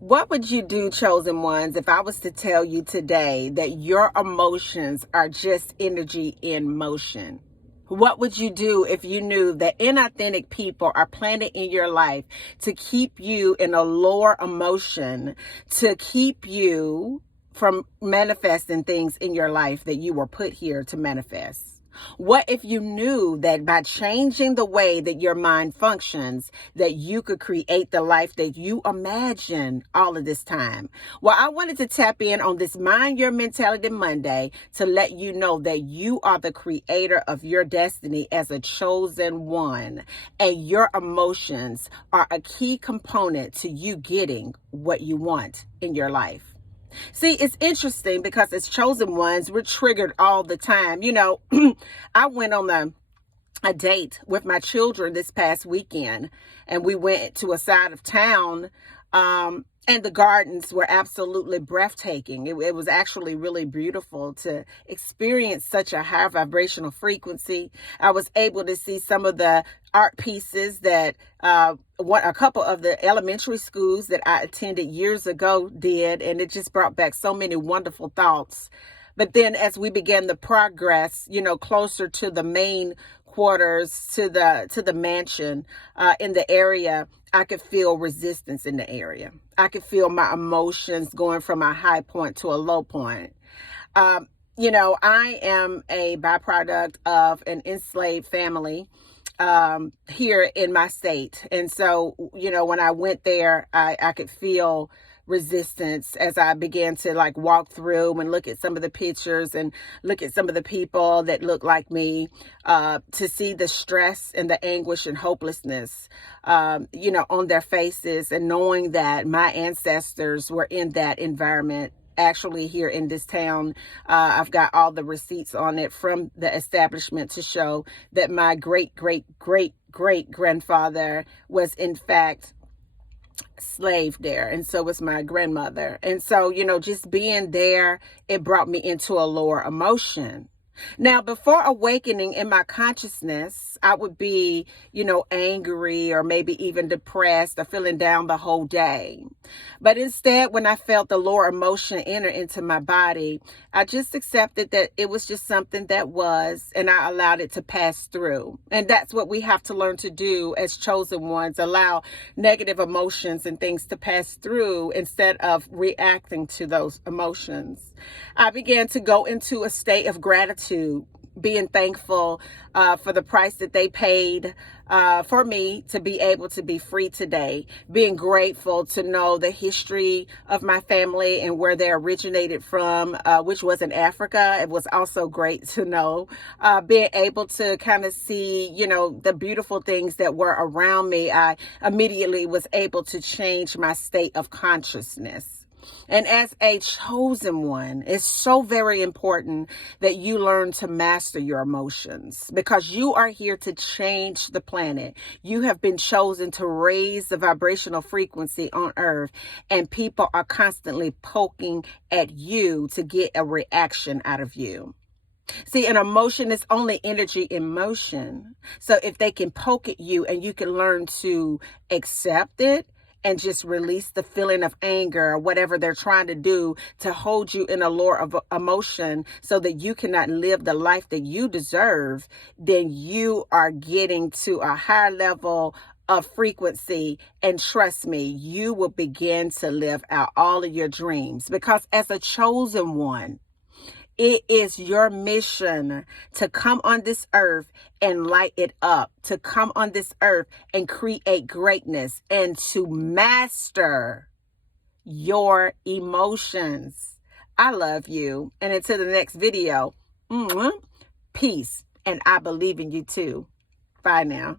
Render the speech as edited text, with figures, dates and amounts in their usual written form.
What would you do, chosen ones, if I was to tell you today that your emotions are just energy in motion? What would you do if you knew that inauthentic people are planted in your life to keep you in a lower emotion, to keep you from manifesting things in your life that you were put here to manifest? What if you knew that by changing the way that your mind functions, that you could create the life that you imagine all of this time? Well, I wanted to tap in on this Mind Your Mentality Monday to let you know that you are the creator of your destiny as a chosen one, and your emotions are a key component to you getting what you want in your life. See, it's interesting because as chosen ones, we're triggered all the time. I went on a date with my children this past weekend, and we went to a side of town, and the gardens were absolutely breathtaking. It was actually really beautiful to experience such a high vibrational frequency. I was able to see some of the art pieces that a couple of the elementary schools that I attended years ago did, and it just brought back so many wonderful thoughts. But then as we began the progress, closer to the main quarters, to the mansion in the area, I could feel resistance in the area. I could feel my emotions going from a high point to a low point. I am a byproduct of an enslaved family here in my state. And so, when I went there, I could feel resistance as I began to walk through and look at some of the pictures and look at some of the people that look like me, to see the stress and the anguish and hopelessness, on their faces, and knowing that my ancestors were in that environment. Actually, here in this town, I've got all the receipts on it from the establishment to show that my great, great, great, great grandfather was in fact slave there, and so was my grandmother. And so, just being there, it brought me into a lower emotion. Now, before awakening in my consciousness, I would be, angry or maybe even depressed or feeling down the whole day. But instead, when I felt the lower emotion enter into my body, I just accepted that it was just something that was, and I allowed it to pass through. And that's what we have to learn to do as chosen ones: allow negative emotions and things to pass through instead of reacting to those emotions. I began to go into a state of gratitude, being thankful for the price that they paid for me to be able to be free today, being grateful to know the history of my family and where they originated from, which was in Africa. It was also great to know, being able to kind of see, the beautiful things that were around me. I immediately was able to change my state of consciousness. And as a chosen one, it's so very important that you learn to master your emotions, because you are here to change the planet. You have been chosen to raise the vibrational frequency on earth, and people are constantly poking at you to get a reaction out of you. See, an emotion is only energy in motion. So if they can poke at you and you can learn to accept it, and just release the feeling of anger or whatever they're trying to do to hold you in a lower of emotion so that you cannot live the life that you deserve, then you are getting to a higher level of frequency. And trust me, you will begin to live out all of your dreams, because as a chosen one, it is your mission to come on this earth and light it up, to come on this earth and create greatness, and to master your emotions. I love you. And until the next video, peace. And I believe in you too. Bye now.